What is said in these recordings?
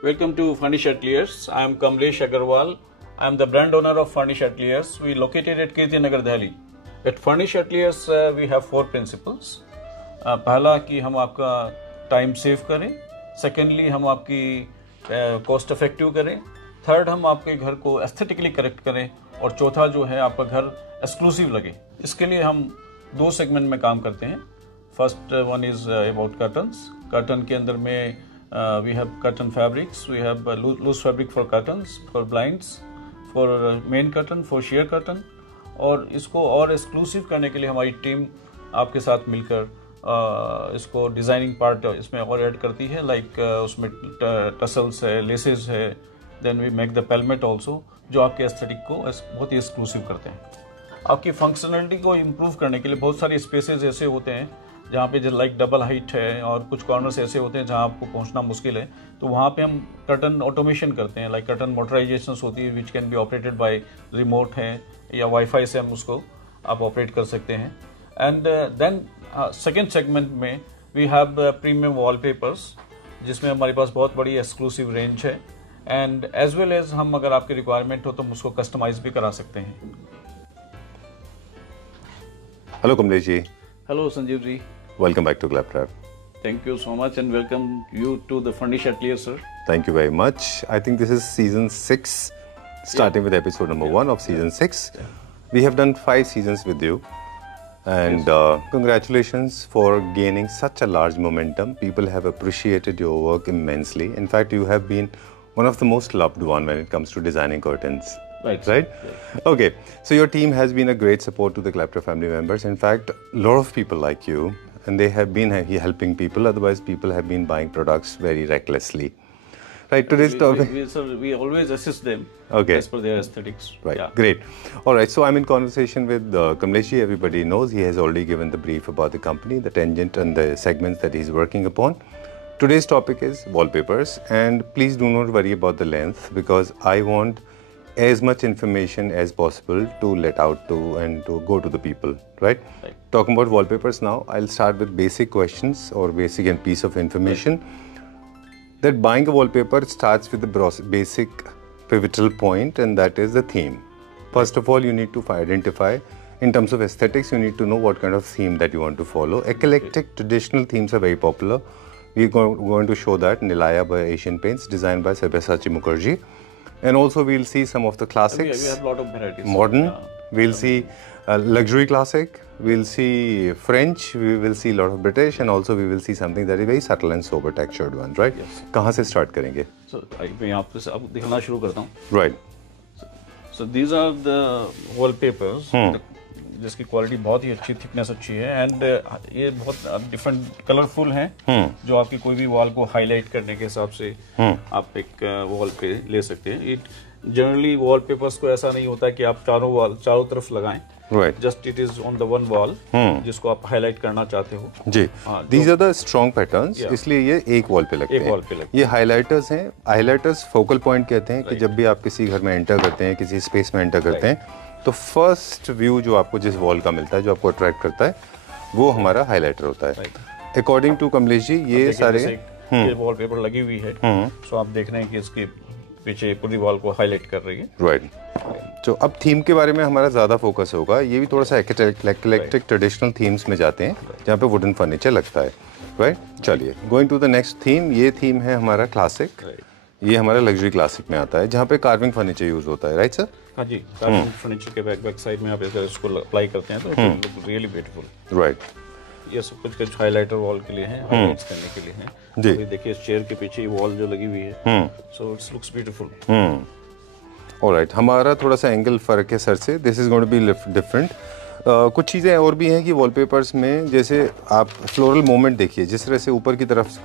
Welcome to Furnish Ateliers. I am Kamlesh Agarwal. I am the brand owner of Furnish Ateliers. We located at Kirti Nagar, Delhi. At Furnish Ateliers, we have 4 principles. पहला कि हम आपका time save करें, secondly हम आपकी cost effective करें, third हम आपके घर को एस्थेटिकली करेक्ट करें और चौथा जो है आपका घर एक्सक्लूसिव लगे। इसके लिए हम 2 सेगमेंट में काम करते हैं। First one is about curtains. Curtain के अंदर में we have curtain fabrics, we have loose fabric for curtains, for blinds, for main curtain, for sheer curtain। और इसको और एक्सक्लूसिव करने के लिए हमारी टीम आपके साथ मिलकर इसको डिज़ाइनिंग पार्ट इसमें और ऐड करती है, लाइक उसमें टसल्स है, लेसेस है, then we make the pelmet also, जो आपके एस्थेटिक को बहुत ही एक्सक्लूसिव करते हैं। आपकी फंक्शनलिटी को इम्प्रूव करने के लिए बहुत सारे स्पेसेस ऐसे होते हैं जहाँ पे जो लाइक डबल हाइट है और कुछ कॉर्नर्स ऐसे होते हैं जहाँ आपको पहुँचना मुश्किल है, तो वहाँ पे हम कर्टन ऑटोमेशन करते हैं, लाइक कर्टन मोटराइजेशन होती है which can be operated by remote है या वाईफाई से हम उसको आप ऑपरेट कर सकते हैं। एंड देन सेकेंड सेगमेंट में वी हैव प्रीमियम वॉलपेपर्स, जिसमें हमारे पास बहुत बड़ी एक्सक्लूसिव रेंज है, एंड एज वेल एज हम अगर आपकी रिक्वायरमेंट हो तो हम उसको कस्टमाइज भी करा सकते हैं। Hello Kamlesh ji. Hello Sanjeev ji. Welcome back to Claptrap. Thank you so much and welcome you to the Furnish Atelier, sir. Thank you very much. I think this is season 6, starting with episode number 1 of season 6. We have done 5 seasons with you, and congratulations for gaining such a large momentum. People have appreciated your work immensely. In fact, you have been one of the most loved one when it comes to designing curtains. Right? Yeah. Okay. So your team has been a great support to the Claptrap family members. In fact, a lot of people like you, and they have been helping people. Otherwise, people have been buying products very recklessly. Right. Today's topic. We always assist them. Okay. As per their aesthetics. Right. Yeah. Great. All right. So I'm in conversation with Kamlesh ji. Everybody knows he has already given the brief about the company, the tangent, and the segments that he's working upon. Today's topic is wallpapers, and please do not worry about the length because I want as much information as possible to let out to and to go to the people, right? Talking about wallpapers now, I'll start with basic questions or basic and piece of information. That buying a wallpaper starts with the basic pivotal point, and that is the theme. First of all, you need to identify, in terms of aesthetics, you need to know what kind of theme that you want to follow. Eclectic traditional themes are very popular. We're going to show that Nilaya by Asian Paints, designed by Sabyasachi Mukherjee. And also we'll see some of the classics. We have a lot of varieties. Modern. Yeah. We'll see luxury classic. We'll see French. We will see a lot of British, and also we will see something that is very subtle and sober textured one, right? Yes. कहाँ से start करेंगे? So मैं आपको अब दिखाना शुरू करता हूँ. Right. So these are the wallpapers. जिसकी क्वालिटी बहुत ही अच्छी, थिकनेस अच्छी है, एंड ये बहुत डिफरेंट कलरफुल हैं, जो आपकी कोई भी वॉल को हाईलाइट करने के हिसाब से आप एक वॉल पे ले सकते हैं। इट जनरली वॉलपेपर्स को ऐसा नहीं होता कि आप चारों तरफ लगाएं, just it is on the one wall जिसको आप हाईलाइट करना चाहते हो जी। These are the strong patterns, इसलिए ये एक वॉल पे लगते हैं। ये हाईलाइटर्स हैं। हाईलाइटर्स फोकल पॉइंट कहते हैं कि जब भी आप किसी घर में एंटर करते हैं, किसी स्पेस में एंटर करते हैं, तो फर्स्ट व्यू जो आपको जिस वॉल का मिलता है, जो आपको अट्रैक्ट करता है, वो हमारा हाईलाइटर होता है। अकॉर्डिंग टू कमलेश जी, ये सारे वॉलपेपर लगी हुई है, सो आप देख रहे हैं कि इसके पीछे पूरी वॉल को हाईलाइट कर रही है। राइट। तो अब थीम के बारे में हमारा ज़्यादा फोकस होगा। ये भी थोड़ा सा इक्लेक्टिक ट्रेडिशनल थीम्स में जाते हैं, जहाँ पे वुडन फर्नीचर लगता है। राइट। चलिए, going to the next theme. ये थीम है हमारा क्लासिक। ये हमारा लग्जरी क्लासिक में आता है, जहाँ पे कार्विंग फर्नीचर यूज होता है। Right sir? हाँ जी। कार्विंग फर्नीचर के बैक साइड में आप इसको अप्लाई करते हैं तो रियली ब्यूटीफुल। राइट। ये सब कुछ हाइलाइटर वॉल के लिए है, हाइलाइट्स करने के लिए है जी। तो देखिए इस चेयर के पीछे वॉल जो लगी हुई है, so it's looks beautiful. Alright. हमारा थोड़ा सा एंगल फर्क है सर से। This is going to be different. कुछ चीज़ें और भी हैं कि वॉलपेपर्स में, जैसे आप फ्लोरल मोमेंट देखिए, जिस तरह से ऊपर की तरफ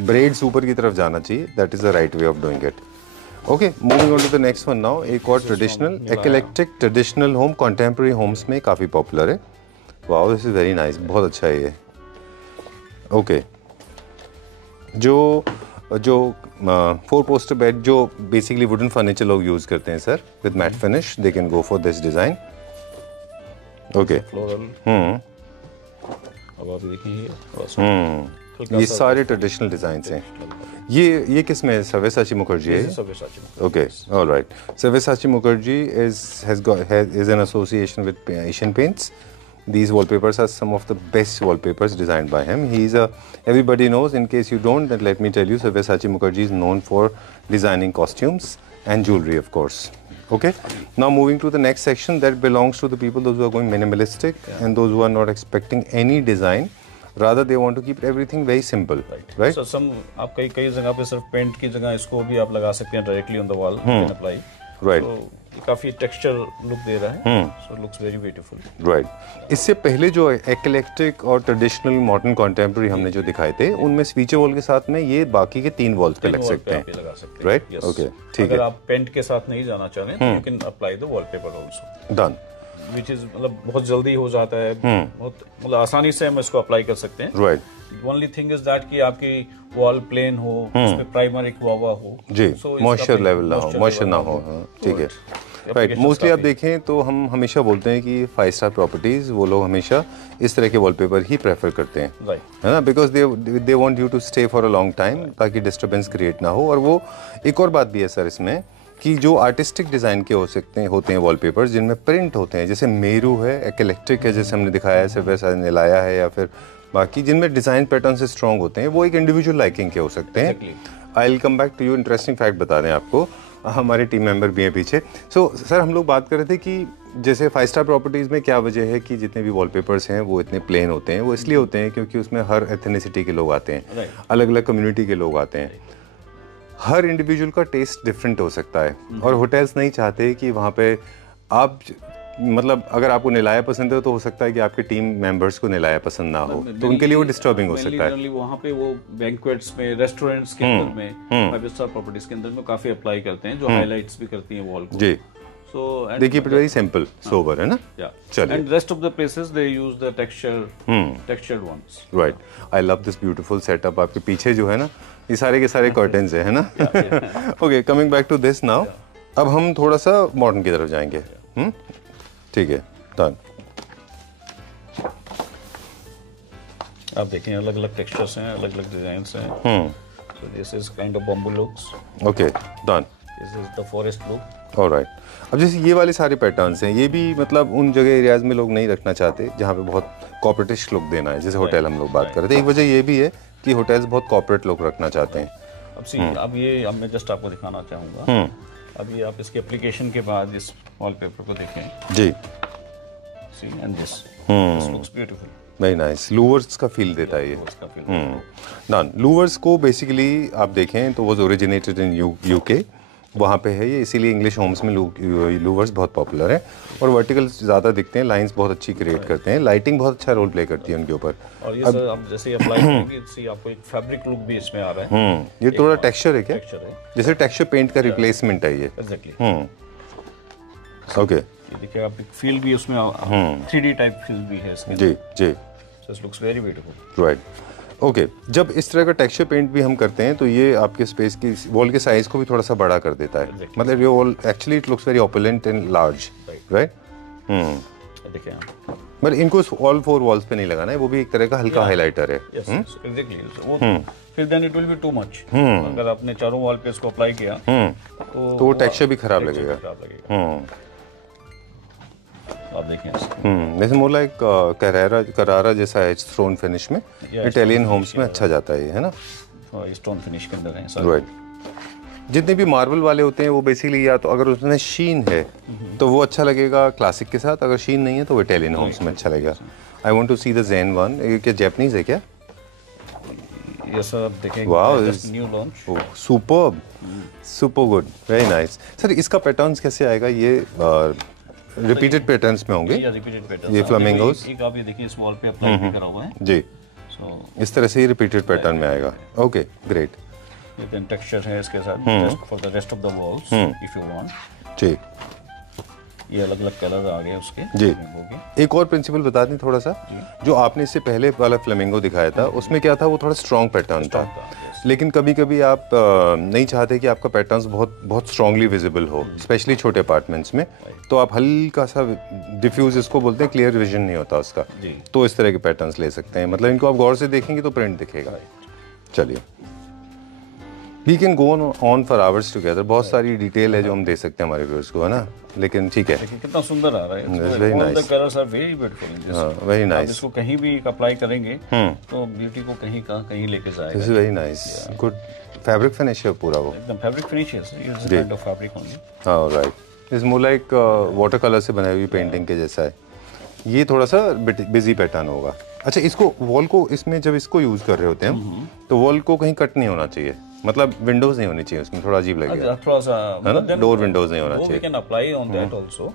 ब्रेड्स ऊपर की तरफ जाना चाहिए, that is the right way of doing it. Okay, moving on to the next one now. एक और traditional eclectic traditional home contemporary homes में काफ़ी पॉपुलर है। Wow, this is very nice, बहुत अच्छा है ये। ओके, जो 4 पोस्टर बेड जो बेसिकली वुडन फर्नीचर लोग यूज़ करते हैं sir, with matte finish, they can go for this design. Okay. Floral. अब आप देखिए ये सारे ट्रेडिशनल डिजाइन हैं। ये किस में है? सव्यसाची मुखर्जी है। Okay, alright. Savyasachi Mukherjee is an association with Asian Paints. These wallpapers are some of the best wallpapers designed by him. Everybody knows, in case you don't, then let me tell you, Sabyasachi Mukherjee is known for designing costumes and jewelry, of course. Okay? Now moving to the next section, that belongs to the people, those who are going minimalistic and those who are not expecting any design. Rather, they want to keep everything very simple. Right? So आप कई जगह पे सिर्फ paint की जगह इसको भी आप लगा सकते हैं directly on the wall, can apply. Right. तो काफी टेक्सचर लुक दे रहा है, सो लुक्स वेरी ब्यूटीफुल। राइट। इससे पहले जो एक्लेक्टिक और ट्रेडिशनल मॉडर्न कॉन्टेम्पररी हमने जो दिखाए थे, उनमें स्विचर वॉल के साथ में ये बाकी के 3 वॉल्स पे लग सकते हैं। राइट, ओके, ठीक है। अगर आप पेंट के साथ नहीं जाना चाह रहे हैं, you can apply the wallpaper also. Done. Which is मतलब बहुत जल्दी हो जाता है, बहुत मतलब आसानी से हम इसको अप्लाई कर सकते हैं। Right. Only thing is that कि आपकी वॉल प्लेन हो, उसमें प्राइमर एक हुआ हो जी, मॉइस्चर लेवल ना हो, मॉइस्चर ना हो, ठीक है। राइट। मोस्टली आप देखें तो हम हमेशा बोलते हैं कि 5 स्टार प्रॉपर्टीज वो लोग हमेशा इस तरह के वॉलपेपर ही प्रेफर करते हैं, है ना, because they want you to stay for a long time, ताकि डिस्टर्बेंस क्रिएट ना हो। और वो एक और बात भी है सर इसमें कि जो आर्टिस्टिक डिज़ाइन के होते हैं वॉलपेपर जिनमें प्रिंट होते हैं, जैसे मेरू है, एक्लेक्ट्रिक है, जैसे हमने दिखाया है, सिर्फ निलाया है, या फिर बाकी जिनमें डिज़ाइन पैटर्न से स्ट्रॉन्ग होते हैं, वो एक इंडिविजुअल लाइकिंग के हो सकते हैं। I will come back to you, interesting fact बता दें आपको, हमारे टीम मेंबर भी हैं पीछे। सो सर, हम लोग बात कर रहे थे कि जैसे 5 स्टार प्रॉपर्टीज़ में क्या वजह है कि जितने भी वॉलपेपर्स हैं वो इतने प्लेन होते हैं, वो इसलिए होते हैं क्योंकि उसमें हर एथनिसिटी के लोग आते हैं, अलग अलग कम्युनिटी के लोग आते हैं, हर इंडिविजुअल का टेस्ट डिफरेंट हो सकता है, और होटल्स नहीं चाहते कि वहाँ पे आप मतलब अगर आपको निलाया पसंद है तो हो सकता है कि आपके टीम मेंबर्स को निलाया पसंद ना हो, तो उनके लिए वो डिस्टर्बिंग हो सकता है। वहाँ पे वो बैंक्वेट्स में, रेस्टोरेंट्स के अंदर में, 5 स्टार प्रॉपर्टीज के अंदर में काफी अप्लाई करते हैं, जो हाइलाइट्स भी करती हैं वॉल को जी। So they keep it very simple, sober, है ना? Yeah. चलिए। And rest of the places they use the textured ones. Right. I love this beautiful setup. आपके पीछे जो है ना, ये सारे के सारे curtains है ना? Okay, coming back to this now. अब हम थोड़ा सा मॉडर्न की तरफ जाएंगे। ठीक है, डन। आप देखें अलग अलग टेक्सचर्स हैं, अलग अलग डिजाइन्स हैं। So this is kind of bamboo looks. Okay, done. This is the forest look. Alright. अब जैसे ये वाले सारे पैटर्न्स हैं, ये भी मतलब उन जगह एरियाज में लोग नहीं रखना चाहते जहाँ पे बहुत कॉर्पोरेटिश लुक देना है, जैसे होटल हम लोग बात कर रहे थे। एक वजह ये भी है कि होटल्स बहुत कॉर्पोरेट लुक रखना चाहते हैं। अब ये मैं जस्ट आपको दिखाना चाहूँगा। अब ये आप इसके एप्लीकेशन के बाद इस वॉलपेपर को देखें जी। See and this looks beautiful, very nice. Louvers का फील देता है ये। डन। लूवर्स को बेसिकली आप देखें तो वाज ओरिजिनेटेड इन यूके, वहाँ पे है ये, इसीलिए इंग्लिश होम्स में लूवर्स बहुत पॉपुलर है, और वर्टिकल ज़्यादा दिखते हैं, लाइंस बहुत अच्छी क्रिएट करते हैं, लाइटिंग बहुत अच्छा रोल प्ले करती है उनके ऊपर। और ये सर आप जैसे अप्लाई करेंगे इससे आपको एक फैब्रिक लुक भी इसमें आ रहा है। ये थोड़ा टेक्सचर है क्या? टेक्सचर है, जैसे टेक्सचर पेंट का रिप्लेसमेंट है ये। एग्जैक्टली। ओके, ये देखिए आप एक फील भी उसमें 3D टाइप फील भी है इसमें। जी जी। So it looks very beautiful. Right. Okay, जब इस तरह का टेक्सचर पेंट भी हम करते हैं तो ये आपके स्पेस की वॉल के साइज को भी थोड़ा सा बड़ा कर देता है। मतलब ये wall actually it looks very opulent and large, right? देखिए आप, बट इनको ऑल 4 वॉल्स पे नहीं लगाना है, वो भी एक तरह का हल्का हाइलाइटर है। एग्जैक्टली। वो फिर then it will be too much. अगर आपने चारों वॉल पे इसको अप्लाई किया तो वो टेक्सचर भी खराब लगेगा। आप देखें वैसे मोर लाइक करारा जैसा है स्टोन फिनिश में, इटालियन होम्स में अच्छा जाता है ये, है ना? स्टोन फिनिश के अंदर है सारे। राइट। जितने भी मार्बल वाले होते हैं वो बेसिकली या तो अगर उसमें शीन है तो वो अच्छा लगेगा क्लासिक के साथ, अगर शीन नहीं है तो वो इटालियन होम्स में अच्छा लगेगा। I want to see the zen one. ये क्या जापानीज है क्या? यस सर, आप देखेंगे। Wow, new launch. Superb, super good, very nice. Sir इसका पैटर्न्स कैसे आएगा? ये रिपीटेड पैटर्न्स में होंगे? Repeated pattern. ये फ्लामिंगोस एक आप ये देखिए इस वॉल पे अप्लाई करा हुआ है जी। सो इस तरह से ही रिपीटेड पैटर्न में आएगा। Okay, great. ये देन टेक्सचर है इसके साथ for the rest of the walls if you want. जी। ये अलग अलग कलर आ गए उसके जी। फ्लेमिंगो के। एक और प्रिंसिपल बता दें थोड़ा सा, जो आपने इससे पहले वाला फ्लेमिंगो दिखाया था उसमें क्या था, वो थोड़ा स्ट्रॉन्ग पैटर्न था, लेकिन कभी कभी आप नहीं चाहते कि आपका पैटर्न्स बहुत बहुत स्ट्रांगली विजिबल हो, स्पेशली छोटे अपार्टमेंट्स में, तो आप हल्का सा डिफ्यूज, इसको बोलते हैं, क्लियर विजन नहीं होता उसका, तो इस तरह के पैटर्न्स ले सकते हैं। मतलब इनको आप गौर से देखेंगे तो प्रिंट दिखेगा। चलिए, we can go on for hours together, बहुत सारी डिटेल है जो हम दे सकते हैं हमारे व्यूअर्स को, है ना, लेकिन ठीक है। कितना सुंदर आ रहा है, very nice, the colours are very beautiful, हां वेरी नाइस। इसको कहीं भी अप्लाई करेंगे तो ब्यूटी को कहीं कहीं लेके जाएगा। This is very nice, good fabric finish है पूरा, वो एकदम फैब्रिक फिनिश है, it's kind of fabric only. हां right, is more like water colour से बनाई हुई पेंटिंग के जैसा है। ये थोड़ा सा बिजी पैटर्न होगा। अच्छा, इसको वॉल को, इसमें जब इसको यूज कर रहे होते हैं तो वॉल को कहीं कट नहीं होना चाहिए, मतलब विंडोज नहीं होनी चाहिए उसमें, थोड़ा अजीब लगेगा, थोड़ा सा, है ना, डोर विंडोज नहीं होना चाहिए। We can apply on that also,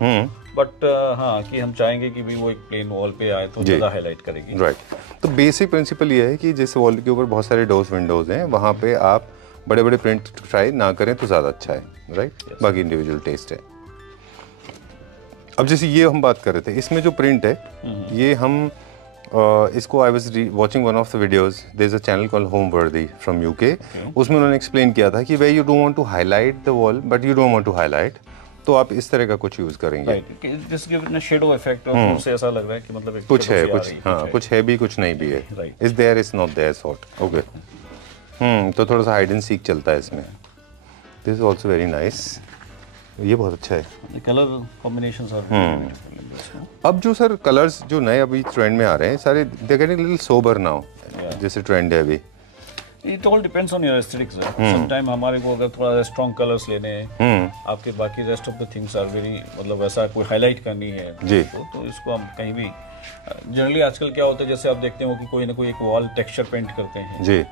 but हाँ कि हम चाहेंगे कि भी वो एक प्लेन वॉल पे आए तो ज़्यादा हाईलाइट करेगी। राइट, तो बेसिक प्रिंसिपल ये है कि जिस वॉल के ऊपर बहुत सारे डोर्स विंडोज हैं वहाँ पे आप बड़े बड़े प्रिंट ट्राई ना करें तो ज़्यादा अच्छा है, राइट। बाकी इंडिविजुअल टेस्ट है। अब जैसे ये हम बात कर रहे थे, इसमें जो प्रिंट है ये हम इसको, I was watching one of the videos, there is a channel called Homeworthy from UK, उसमें उन्होंने एक्सप्लेन किया था कि way you don't want to highlight the wall but you don't want to highlight, तो आप इस तरह का कुछ यूज करेंगे, जिसके बिना शेडो इफेक्ट और से ऐसा लग रहा है कि मतलब एक कुछ है, कुछ हाँ, कुछ है भी कुछ नहीं भी है, is there is not there sort. Okay, तो थोड़ा सा हाइड एंड सीक चलता है इसमें। This is also very nice, ये बहुत अच्छा है, कलर कॉम्बिनेशंस आर। अब जो सर कलर्स जो नए अभी ट्रेंड में आ रहे हैं सारे, they getting little sober now, जैसे ट्रेंड है अभी। It all depends on your aesthetics. Some time हमारे को अगर थोड़ा स्ट्रॉन्ग कलर्स लेने हैं, आपके बाकी rest of the things are very, मतलब ऐसा कोई हाईलाइट करनी है जी, तो इसको हम कहीं भी, जनरली आजकल क्या होता है, जैसे आप देखते हो कि कोई ना कोई एक वॉल टेक्सचर पेंट करते हैं जी,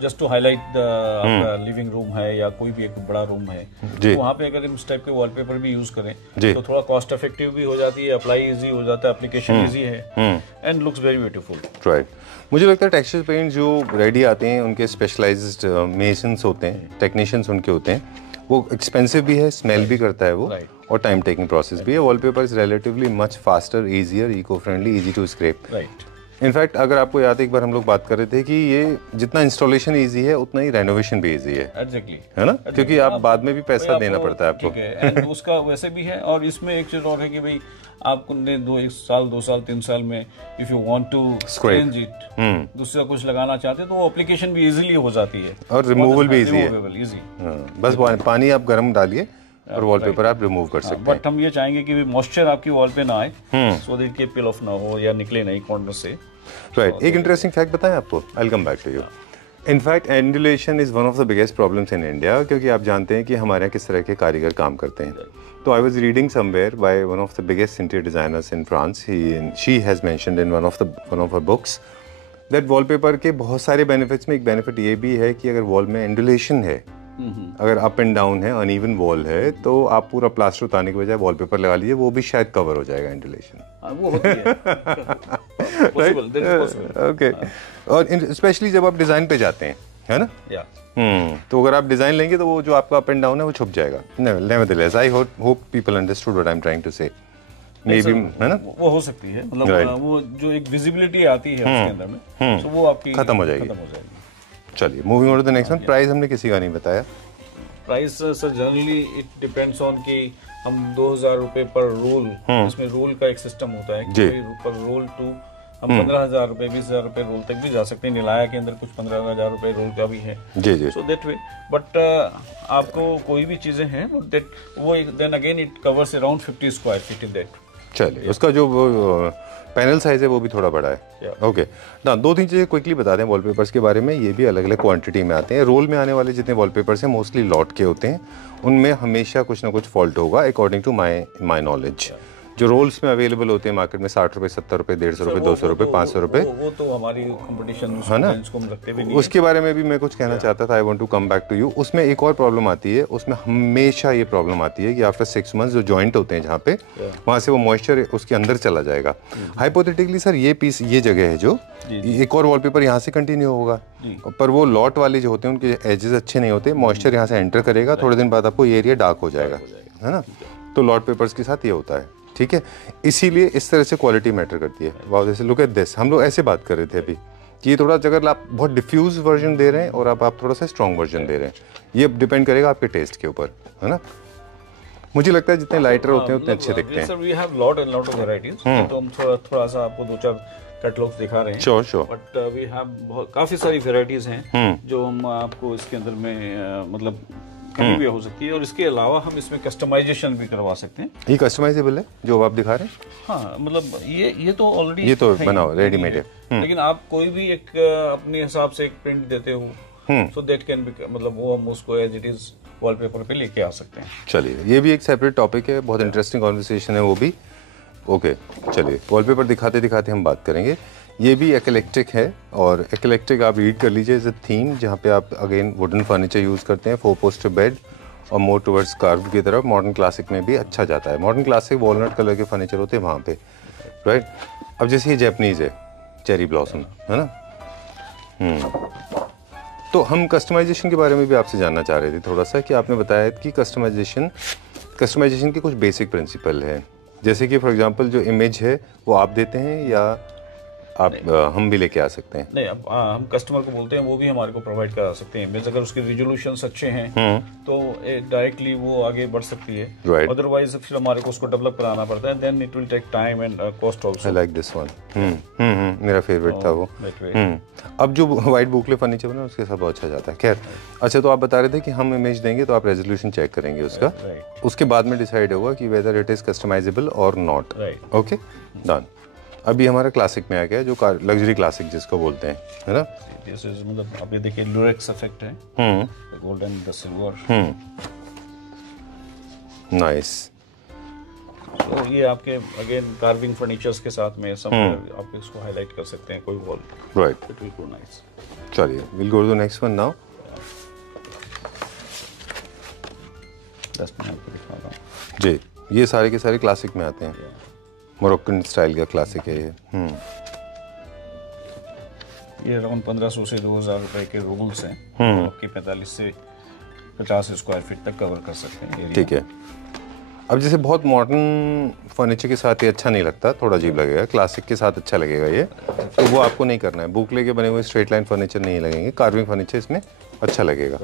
जस्ट टू हाईलाइट आपका लिविंग रूम है या कोई भी एक बड़ा रूम है, तो वहाँ पे अगर इस टाइप के वॉलपेपर भी यूज करें तो थोड़ा कॉस्ट इफेक्टिव भी हो जाती है, अप्लाई इजी हो जाता है, एप्लीकेशन इजी है and looks very beautiful. Right, मुझे लगता है टेक्सचर पेंट जो रेडी आते हैं उनके स्पेशलाइज्ड मेसन्स होते हैं, टेक्नीशियंस उनके होते हैं, वो एक्सपेंसिव भी है, स्मेल भी करता है वो, और टाइम टेकिंग प्रोसेस भी है। Wallpaper is relatively much faster, easier, eco friendly, easy to scrap. Right, in fact अगर आपको याद है एक बार हम लोग बात कर रहे थे कि ये जितना इंस्टॉलेशन इजी है उतना ही रेनोवेशन भी इजी है, एग्जैक्टली, है ना, क्योंकि आप बाद में भी पैसा देना पड़ता है आपको, एंड उसका वैसे भी है। और इसमें एक चीज और है कि भाई आपको ने 1 साल 2 साल 3 साल में if you want to change it, दूसरा कुछ लगाना चाहते तो वो एप्लीकेशन भी इजीली हो जाती है और रिमूवल भी इजी है, बस पानी आप गर्म डालिए और वॉलपेपर आप रिमूव कर सकते हैं। बट हम ये चाहेंगे कि मॉइस्चर आपकी वॉल पे ना आए, सो दैट के पील ऑफ ना हो या निकले नहीं कॉर्नर से। राइट, एक इंटरेस्टिंग फैक्ट बताएं आपको, I will come back to you. In fact undulation is one of the biggest problems in India, क्योंकि आप जानते हैं कि हमारे यहाँ किस तरह के कारीगर काम करते हैं। तो I was reading somewhere by one of the biggest interior designers in France, she has mentioned in one of her books that wallpaper के बहुत सारे बेनिफिट्स में एक बेनिफिट ये भी है कि अगर वॉल में एंडुलेशन है, अगर अप एंड डाउन है, अनइवन वॉल है, तो आप पूरा प्लास्टर उतारने के बजाय वॉलपेपर लगा लीजिए, वो भी शायद कवर हो जाएगा एंडुलेशन। वो होती है ओके, और स्पेशली जब आप डिजाइन पे जाते हैं, है ना, तो अगर आप डिजाइन लेंगे तो वो जो आपका अप एंड डाउन है वो छुप जाएगा। Nevertheless I hope people understood what I am trying to say, may B, है ना, वो हो सकती है, मतलब वो जो एक विजिबिलिटी आती है उसके अंदर में, तो वो आपकी खत्म हो जाएगी। चलिए, moving on to the next one. Price हमने किसी का नहीं बताया। Price sir generally it depends on कि हम 2000 रुपए पर रोल, इसमें रोल का एक सिस्टम होता है कि पर रोल टू हम 15,000 रुपए 20,000 रुपए रोल तक भी जा सकते हैं। निलाया के अंदर कुछ 15,000 रुपए रोल का भी है जी जी, सो दैट वे। बट आपको कोई भी चीजें हैं दैट वो then again it covers around 50 square feet in that. चलिए, उसका जो पैनल साइज है वो भी थोड़ा बड़ा है। ओके ना, 2-3 चीज़ें क्विकली बता दें वॉलपेपर्स के बारे में। ये भी अलग अलग क्वांटिटी में आते हैं। रोल में आने वाले जितने वॉलपेपर्स हैं मोस्टली लॉट के होते हैं, उनमें हमेशा कुछ ना कुछ फॉल्ट होगा अकॉर्डिंग टू माई नॉलेज। जो रोल्स में अवेलेबल होते हैं मार्केट में 60 रुपये, 70 रुपये, 150 रुपये, 200 रुपये, 500 रुपये, वो तो हमारी कंपटीशन है ना, रखते भी नहीं। उसके बारे में भी मैं कुछ कहना चाहता था। I want to come back to you. उसमें एक और प्रॉब्लम आती है, उसमें हमेशा ये प्रॉब्लम आती है कि आफ्टर 6 मंथ्स जो जॉइंट होते हैं जहाँ पे, वहाँ से वो मॉइस्चर उसके अंदर चला जाएगा। हाइपोथेटिकली सर ये पीस, ये जगह है जो एक और वॉलपेपर यहाँ से कंटिन्यू होगा, पर वो लॉट वाले जो होते हैं उनके एजेस अच्छे नहीं होते, मॉइस्चर यहाँ से एंटर करेगा, थोड़े दिन बाद आपको ये एरिया डार्क हो जाएगा, है ना। तो लॉट पेपर्स के साथ ये होता है, ठीक है। इसीलिए इस तरह से क्वालिटी मैटर करती है। वाओ, जैसे लुक एट दिस, हम लोग ऐसे बात कर रहे थे अभी कि ये थोड़ा, अगर आप बहुत डिफ्यूज वर्जन दे रहे हैं और अब आप थोड़ा सा स्ट्रॉन्ग वर्जन दे रहे हैं, ये डिपेंड करेगा आपके टेस्ट के ऊपर, है ना। मुझे लगता है जितने लाइटर होते हैं उतने अच्छे दिखते हैं। Sir we have lot of varieties, तो हम थोड़ा सा आपको 2-4 कैटलॉग्स दिखा रहे हैं। श्योर। बट वी हैव काफी सारी वैरायटीज हैं जो हम आपको इसके अंदर में मतलब कभी भी हो सकती है, और इसके अलावा हम इसमें कस्टमाइजेशन भी करवा सकते हैं। ये कस्टमाइजेबल है जो आप दिखा रहे हैं? हाँ, मतलब ये तो ऑलरेडी ये तो बना हुआ रेडीमेड है, लेकिन आप कोई भी एक अपने हिसाब से एक प्रिंट देते हो, सो दैट कैन बी, मतलब वो हम उसको एज इट इज वॉलपेपर पे लेके आ सकते हैं। चलिए, ये भी एक सेपरेट टॉपिक है, बहुत इंटरेस्टिंग कॉन्वर्सेशन है वो भी। ओके, चलिए वॉलपेपर दिखाते दिखाते हम बात करेंगे। ये भी एक्लेक्टिक है, और एक्लेक्टिक आप रीड कर लीजिए, इज अ थीम जहाँ पे आप अगेन वुडन फर्नीचर यूज़ करते हैं, 4 पोस्टर बेड, और मोर टुवर्ड्स कार्व की तरफ। मॉडर्न क्लासिक में भी अच्छा जाता है। मॉडर्न क्लासिक वॉलनट कलर के फर्नीचर होते हैं वहाँ पे, राइट। अब जैसे ये जैपनीज़ है, चेरी ब्लॉसम, है ना। तो हम कस्टमाइजेशन के बारे में भी आपसे जानना चाह रहे थे थोड़ा सा, कि आपने बताया कि कस्टमाइजेशन के कुछ बेसिक प्रिंसिपल है, जैसे कि फॉर एग्जांपल जो इमेज है वो आप देते हैं या आप हम भी लेके आ सकते हैं? नहीं, अब हम कस्टमर को बोलते हैं, वो भी हमारे को प्रोवाइड करा सकते हैं इमेज। अगर उसके रिजोल्यूशंस अच्छे हैं तो डायरेक्टली वो आगे बढ़ सकती है, राइट। अदरवाइज फिर हमारे को उसको डेवलप कराना पड़ता है, then it will take time and cost also. I like this one. मेरा फेवरेट था वो। अब जो वाइट बुकले फर्नीचर बना उसके साथ बहुत अच्छा जाता है। खैर, अच्छा, तो आप बता रहे थे कि हम इमेज देंगे तो आप रेजोल्यूशन चेक करेंगे उसका, उसके बाद में डिसाइड होगा कि वेदर इट इज कस्टमाइजेबल और नॉट। Okay, done. अभी हमारा क्लासिक में आ गया, जो लग्जरी क्लासिक जिसको बोलते हैं, है ना। दिस इज, मतलब अभी देखिए लुरेक्स इफेक्ट है, the golden, the silver. Nice. तो ये आपके अगेन कार्विंग फर्नीचर्स के साथ में सब आप इसको हाईलाइट कर सकते हैं, कोई wall, right. It will go nice. चलिए, will go to the next one now. Just मैं आपको दिखा रहा हूं जी, ये सारे के सारे क्लासिक में आते हैं, मोरक्कन स्टाइल का क्लासिक है ये। ये अराउंड 1500 से 2000 रुपए के रूल्स हैं, तो आपके 45 से 50 स्क्वायर फीट तक कवर कर सकते हैं एरिया। ठीक है। अब जैसे बहुत मॉडर्न फर्नीचर के साथ ये अच्छा नहीं लगता, थोड़ा अजीब लगेगा, क्लासिक के साथ अच्छा लगेगा ये, तो वो आपको नहीं करना है। बुकले के बने हुए स्ट्रेट लाइन फर्नीचर नहीं लगेंगे, कार्विंग फर्नीचर इसमें अच्छा लगेगा,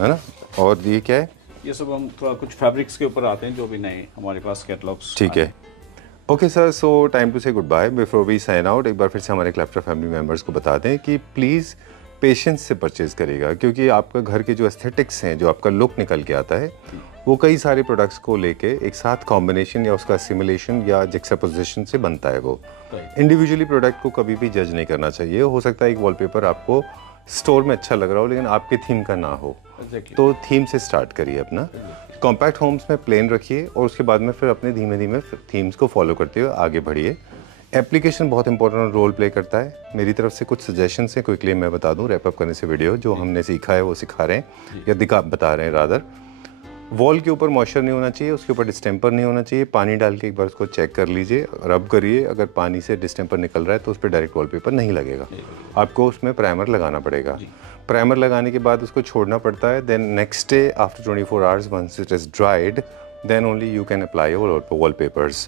है ना। और ये क्या है? ये सब हम थोड़ा कुछ फैब्रिक्स के ऊपर आते हैं जो भी नए हमारे पास कैटलॉग्स। ठीक है। Okay sir, so time to say goodbye. Before we sign out, एक बार फिर से हमारे क्लैप्टर फैमिली मेम्बर्स को बता दें कि प्लीज़ पेशेंस से परचेज करिएगा, क्योंकि आपका घर के जो एस्थेटिक्स हैं, जो आपका लुक निकल के आता है, वो कई सारे प्रोडक्ट्स को लेके एक साथ कॉम्बिनेशन या उसका सिमुलेशन या जुक्सटापोजिशन से बनता है। वो इंडिविजुअली प्रोडक्ट को कभी भी जज नहीं करना चाहिए। हो सकता है एक वॉलपेपर आपको स्टोर में अच्छा लग रहा हो लेकिन आपके थीम का ना हो, तो थीम से स्टार्ट करिए अपना। कॉम्पैक्ट होम्स में प्लेन रखिए और उसके बाद में फिर अपने धीमे धीमे थीम्स को फॉलो करते हुए आगे बढ़िए। एप्लीकेशन बहुत इंपॉर्टेंट रोल प्ले करता है। मेरी तरफ से कुछ सजेशंस हैं, क्विकली मैं बता दूं रैप अप करने से वीडियो, जो हमने सीखा है वो सिखा रहे हैं या बता रहे हैं रादर। वॉल के ऊपर मॉइस्चर नहीं होना चाहिए, उसके ऊपर डिस्टेम्पर नहीं होना चाहिए। पानी डाल के एक बार उसको चेक कर लीजिए, रब करिए, अगर पानी से डिस्टेम्पर निकल रहा है तो उस पर डायरेक्ट वॉलपेपर नहीं लगेगा, आपको उसमें प्राइमर लगाना पड़ेगा। प्राइमर लगाने के बाद उसको छोड़ना पड़ता है। Then next day after 24 hours once it is dried, then only you can apply your wallpapers.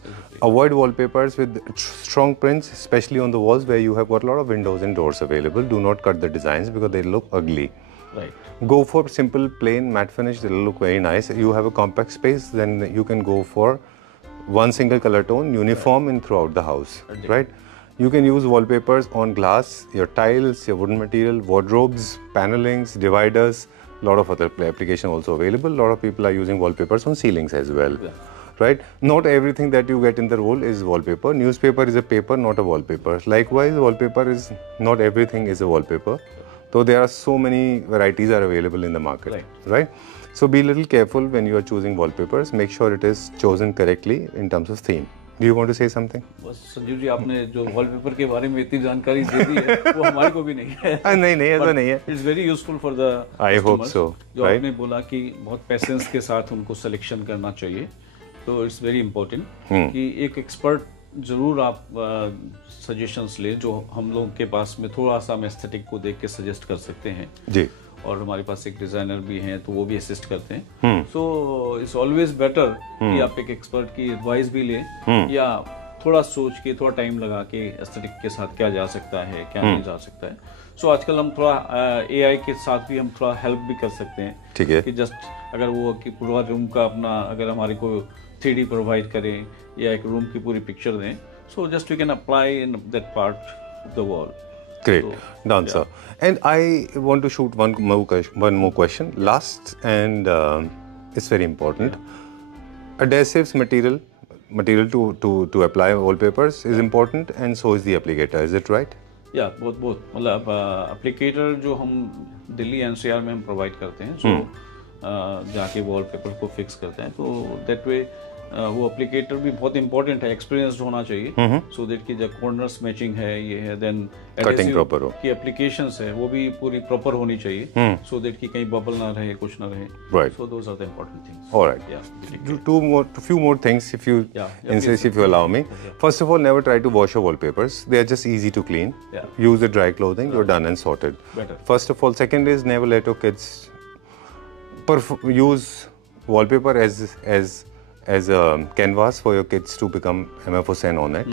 Avoid wallpapers with strong prints, especially on the walls where you have got a lot of windows and doors available. Do not cut the designs because they look ugly. Right. Go for simple plain matte finish, they will look very nice. You have a compact space, then you can go for one single color tone, uniform in throughout the house, right? You can use wallpapers on glass, your tiles, your wooden material, wardrobes, panelings, dividers. Lot of other application also available. Lot of people are using wallpapers on ceilings as well, right? Not everything that you get in the roll is wallpaper. Newspaper is a paper, not a wallpaper. Likewise, wallpaper is not everything is a wallpaper. So there are so many varieties are available in the market, right? So be a little careful when you are choosing wallpapers. Make sure it is chosen correctly in terms of theme. Do you want to say something? बस संजीव जी, आपने जो wallpaper के बारे में इतनी जानकारी दे दी है वो हमारे को भी नहीं है। नहीं ऐसा नहीं है। It's very useful for the I hope so. जो आपने बोला कि बहुत पेशेंस के साथ उनको सिलेक्शन करना चाहिए, तो इट्स वेरी इंपॉर्टेंट कि एक एक्सपर्ट जरूर आप सजेशंस लें, जो हम लोग के पास में थोड़ा सा हम एस्थेटिक को देख के सजेस्ट कर सकते हैं जी। और हमारे पास एक डिजाइनर भी हैं तो वो भी असिस्ट करते हैं। सो इट्स ऑलवेज बेटर कि आप एक एक्सपर्ट की एडवाइस भी लें या थोड़ा सोच के थोड़ा टाइम लगा के एस्थेटिक के साथ क्या जा सकता है क्या नहीं जा सकता है। सो आजकल हम थोड़ा एआई के साथ भी हम थोड़ा हेल्प भी कर सकते हैं। ठीक है, कि जस्ट अगर वो कि पूरा रूम का अपना अगर हमारे को 3D प्रोवाइड करें या एक रूम की पूरी पिक्चर दें, so just we can apply in that part of the wall. Great, done, sir. And I want to shoot one more question. Last, and it's very important. Adhesives material to apply wallpapers is important, and so is the applicator. Is it right? या बहुत मतलब applicator जो हम Delhi NCR में हम provide करते हैं, सो जाके वॉलपेपर को फिक्स करते हैं, तो दैट वे वो एप्लीकेटर भी बहुत इंपॉर्टेंट है, एक्सपीरियंस्ड होना चाहिए, सो दैट की जो कॉर्नर्स मैचिंग है ये है, देन कटिंग प्रॉपर हो, की एप्लीकेशंस है वो भी पूरी प्रॉपर होनी चाहिए, सो दैट की कहीं बबल ना रहे, कुछ ना रहे, right. So those are the important things. Alright. Few more things if you insist, if you allow me. First of all, never try to wash your wallpapers. They are just easy to clean. Use the dry clothing. You're done and sorted. Better. First of all, second is never let your kids use wallpaper as a canvas for your kids to become MFOSN on it.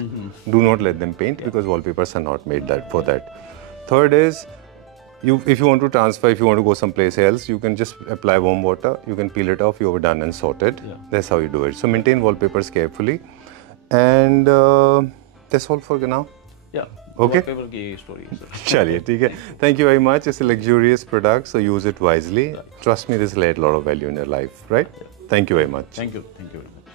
Do not let them paint because wallpapers are not made for that. Third is, if you want to transfer, if you want to go someplace else, you can just apply warm water, you can peel it off, you're done and sorted. That's how you do it. So maintain wallpapers carefully. And that's all for now. Okay. Wallpaper की story है, sir. चलिए ठीक है. Thank you very much. It's a luxurious product, so use it wisely. Trust me, this will add a lot of value in your life, right? Thank you very much. Thank you very much.